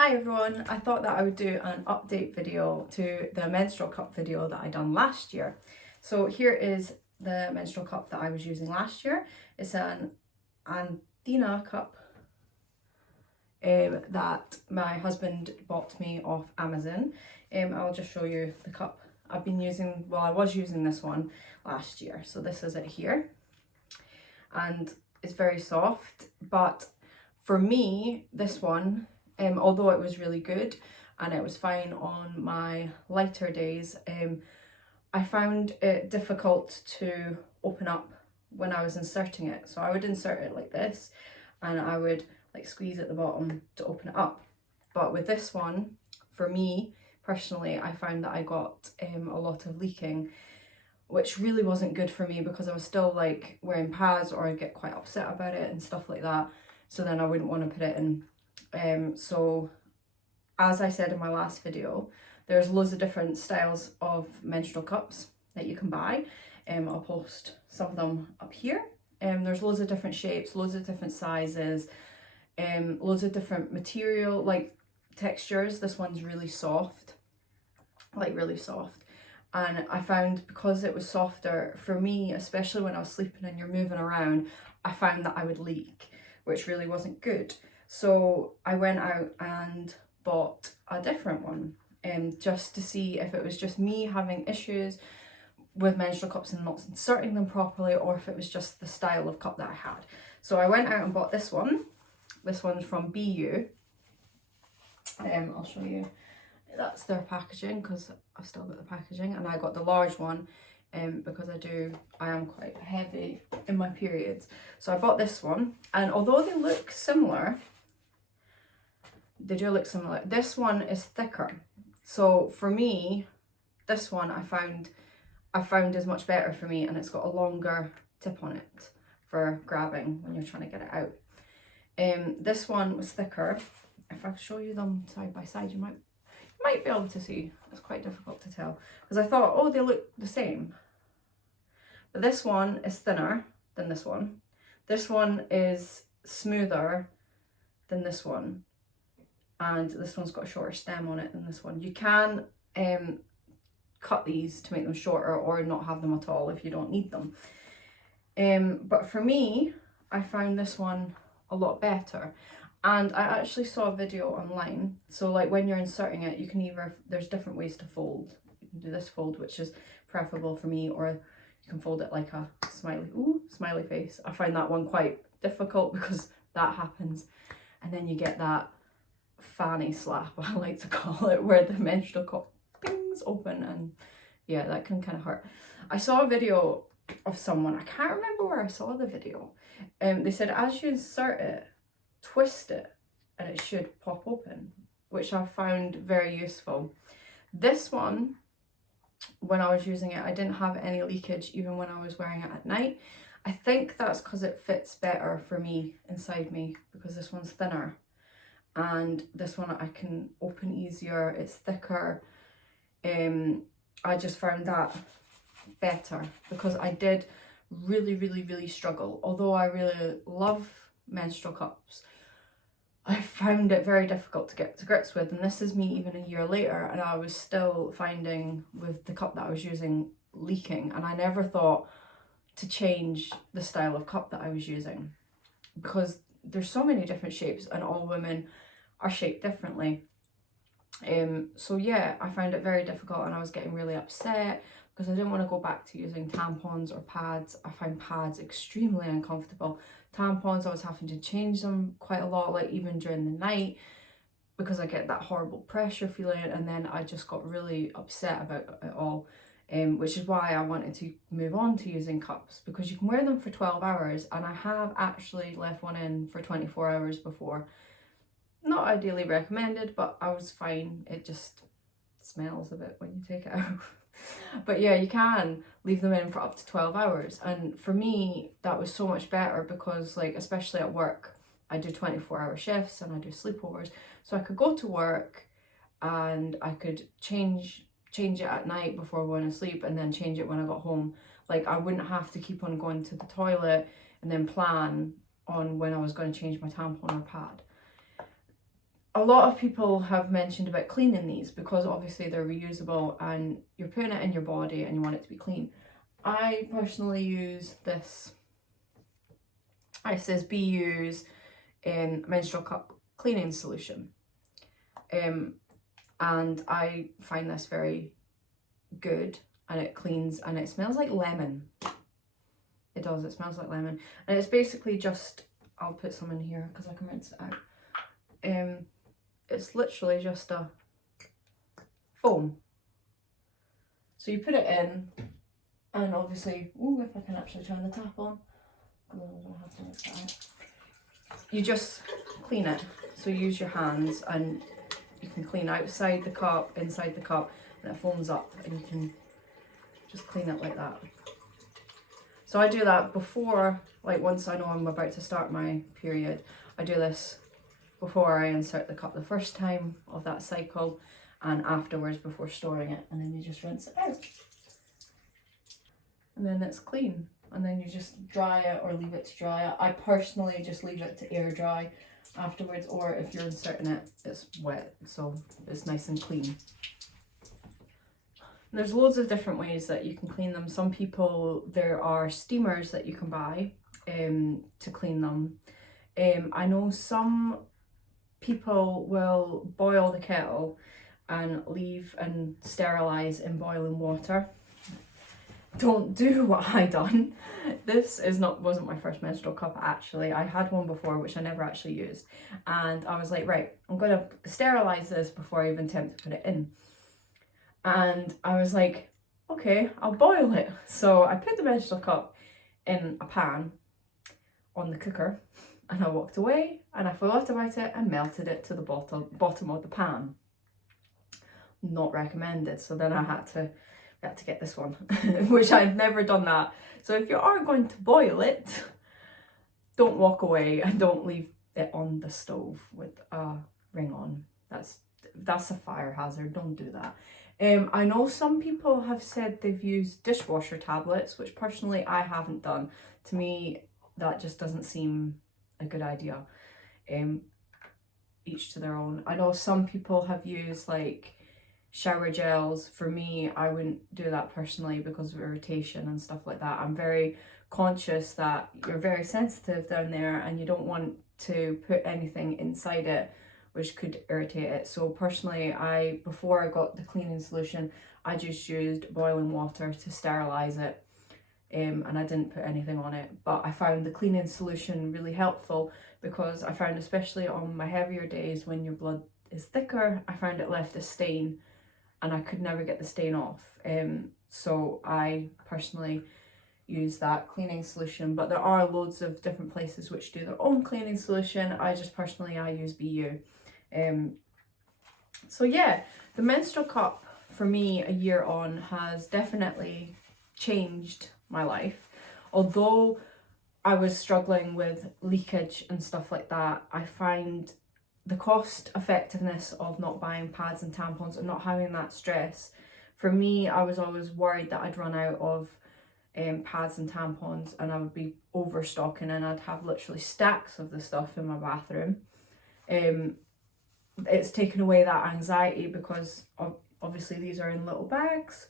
Hi everyone, I thought that I would do an update video to the menstrual cup video that I done last year. So here is the menstrual cup that I was using last year. It's an Anthena cup that my husband bought me off Amazon. I'll just show you the cup I've been using. Well, I was using this one last year, so this is it here. And it's very soft, but for me, this one, although it was really good and it was fine on my lighter days, I found it difficult to open up when I was inserting it. So I would insert it like this and I would like squeeze at the bottom to open it up. But with this one, for me personally, I found that I got a lot of leaking, which really wasn't good for me because I was still like wearing pads or I'd get quite upset about it and stuff like that. So then I wouldn't want to put it in. So as I said in my last video, there's loads of different styles of menstrual cups that you can buy. I'll post some of them up here. There's loads of different shapes, loads of different sizes, loads of different material, like textures. This one's really soft, like really soft. And I found because it was softer, for me, especially when I was sleeping and you're moving around, I found that I would leak, which really wasn't good. So I went out and bought a different one, just to see if it was just me having issues with menstrual cups and not inserting them properly, or if it was just the style of cup that I had. So I went out and bought this one. This one's from BU. I'll show you. That's their packaging because I've still got the packaging, and I got the large one because I am quite heavy in my periods. So I bought this one, and although they look similar, they do look similar. This one is thicker. So for me, this one I found is much better for me, and it's got a longer tip on it for grabbing when you're trying to get it out. This one was thicker. If I show you them side by side, you might be able to see. It's quite difficult to tell because I thought, oh, they look the same. But this one is thinner than this one. This one is smoother than this one. And this one's got a shorter stem on it than this one. You can cut these to make them shorter or not have them at all if you don't need them. But for me, I found this one a lot better. And I actually saw a video online. So like when you're inserting it, you can there's different ways to fold. You can do this fold, which is preferable for me, or you can fold it like a smiley face. I find that one quite difficult because that happens. And then you get that fanny slap, I like to call it, where the menstrual cup pings open, and yeah, that can kind of hurt. I saw a video of someone, I can't remember where I saw the video. They said as you insert it, twist it and it should pop open, which I found very useful. This one, when I was using it, I didn't have any leakage even when I was wearing it at night. I think that's because it fits better for me inside me, because this one's thinner and this one I can open easier, it's thicker. I just found that better because I did really struggle. Although I really love menstrual cups, I found it very difficult to get to grips with, and this is me even a year later, and I was still finding with the cup that I was using leaking, and I never thought to change the style of cup that I was using because there's so many different shapes and all women are shaped differently. So yeah, I found it very difficult and I was getting really upset because I didn't want to go back to using tampons or pads. I find pads extremely uncomfortable. Tampons, I was having to change them quite a lot, like even during the night, because I get that horrible pressure feeling, and then I just got really upset about it all, which is why I wanted to move on to using cups, because you can wear them for 12 hours, and I have actually left one in for 24 hours before. Not ideally recommended, but I was fine. It just smells a bit when you take it out. But yeah, you can leave them in for up to 12 hours. And for me, that was so much better because, like, especially at work, I do 24-hour shifts and I do sleepovers. So I could go to work and I could change it at night before going to sleep and then change it when I got home. Like, I wouldn't have to keep on going to the toilet and then plan on when I was going to change my tampon or pad. a lot of people have mentioned about cleaning these because obviously they're reusable and you're putting it in your body and you want it to be clean. I personally use this, it says be used in Menstrual Cup cleaning solution. And I find this very good, and it cleans and it smells like lemon. It does, it smells like lemon. And it's basically just, I'll put some in here because I can rinse it out. It's literally just a foam. So you put it in, and obviously, oh, if I can actually turn the tap on, because I don't have to rinse it out. You just clean it. So you use your hands and you can clean outside the cup, inside the cup, and it foams up and you can just clean it like that. So I do that before, like once I know I'm about to start my period, I do this before I insert the cup the first time of that cycle, and afterwards before storing it, and then you just rinse it out. And then it's clean, and then you just dry it or leave it to dry. I personally just leave it to air dry afterwards, or if you're inserting it, it's wet, so it's nice and clean. There's loads of different ways that you can clean them. Some people, there are steamers that you can buy to clean them. I know some people will boil the kettle and leave and sterilize in boiling water. Don't do what I done. This wasn't my first menstrual cup actually. I had one before which I never actually used, and I was like, right, I'm gonna sterilize this before I even attempt to put it in. And I was like, okay, I'll boil it. So I put the menstrual cup in a pan on the cooker, and I walked away and I forgot about it and melted it to the bottom of the pan. Not recommended. So then I had to get this one, which I've never done that. So if you are going to boil it, don't walk away and don't leave it on the stove with a ring on. That's a fire hazard. Don't do that. I know some people have said they've used dishwasher tablets, which personally I haven't done. To me, that just doesn't seem a good idea. Each to their own. I know some people have used like shower gels. For me, I wouldn't do that personally because of irritation and stuff like that. I'm very conscious that you're very sensitive down there and you don't want to put anything inside it which could irritate it. So personally, before I got the cleaning solution, I just used boiling water to sterilize it, and I didn't put anything on it. But I found the cleaning solution really helpful because I found, especially on my heavier days when your blood is thicker, I found it left a stain and I could never get the stain off. So I personally use that cleaning solution, but there are loads of different places which do their own cleaning solution. I use BU. So yeah, the menstrual cup for me a year on has definitely changed my life. Although I was struggling with leakage and stuff like that, I find the cost effectiveness of not buying pads and tampons and not having that stress. For me, I was always worried that I'd run out of pads and tampons and I would be overstocking and I'd have literally stacks of the stuff in my bathroom. It's taken away that anxiety because obviously these are in little bags,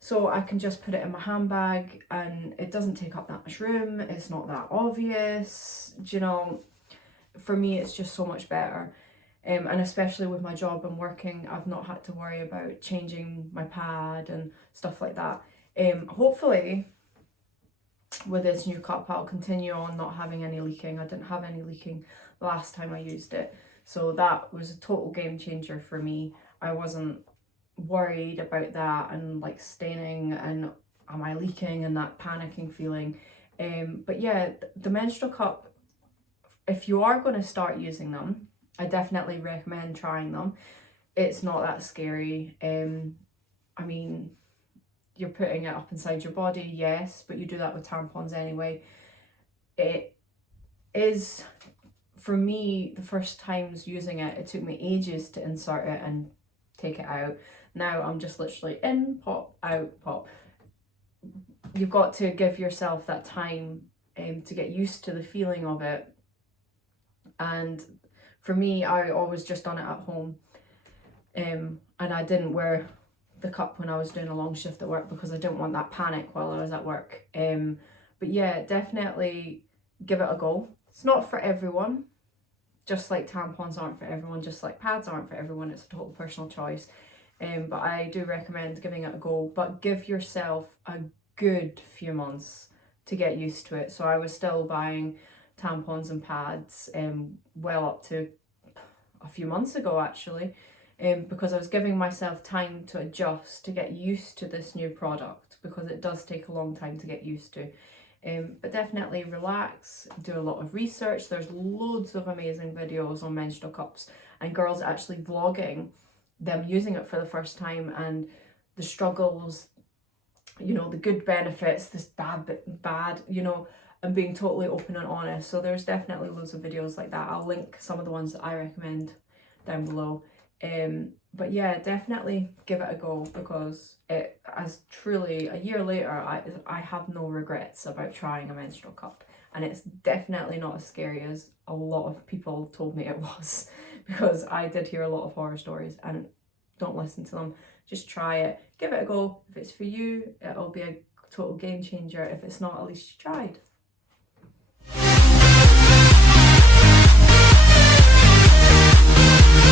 so I can just put it in my handbag and it doesn't take up that much room. It's not that obvious, you know. For me, it's just so much better. And especially with my job and working, I've not had to worry about changing my pad and stuff like that. Hopefully with this new cup I'll continue on not having any leaking. I didn't have any leaking the last time I used it, so that was a total game changer for me. I wasn't worried about that and like staining and am I leaking and that panicking feeling. But yeah, the menstrual cup, if you are going to start using them, I definitely recommend trying them. It's not that scary. I mean, you're putting it up inside your body, yes, but you do that with tampons anyway. It is, for me, the first times using it, it took me ages to insert it and take it out. Now I'm just literally in, pop, out, pop. You've got to give yourself that time to get used to the feeling of it. And For me, I always just done it at home, and I didn't wear the cup when I was doing a long shift at work because I didn't want that panic while I was at work. But yeah, definitely give it a go. It's not for everyone, just like tampons aren't for everyone, just like pads aren't for everyone. It's a total personal choice. But I do recommend giving it a go, but give yourself a good few months to get used to it. So I was still buying tampons and pads well up to a few months ago actually, because I was giving myself time to adjust, to get used to this new product, because it does take a long time to get used to. But definitely relax, do a lot of research. There's loads of amazing videos on menstrual cups and girls actually vlogging them using it for the first time and the struggles, you know, the good benefits, this bad, you know, and being totally open and honest. So there's definitely loads of videos like that. I'll link some of the ones that I recommend down below. But yeah, definitely give it a go, because it, as truly a year later, I have no regrets about trying a menstrual cup, and it's definitely not as scary as a lot of people told me it was, because I did hear a lot of horror stories, and don't listen to them. Just try it, give it a go. If it's for you, it'll be a total game changer. If it's not, at least you tried.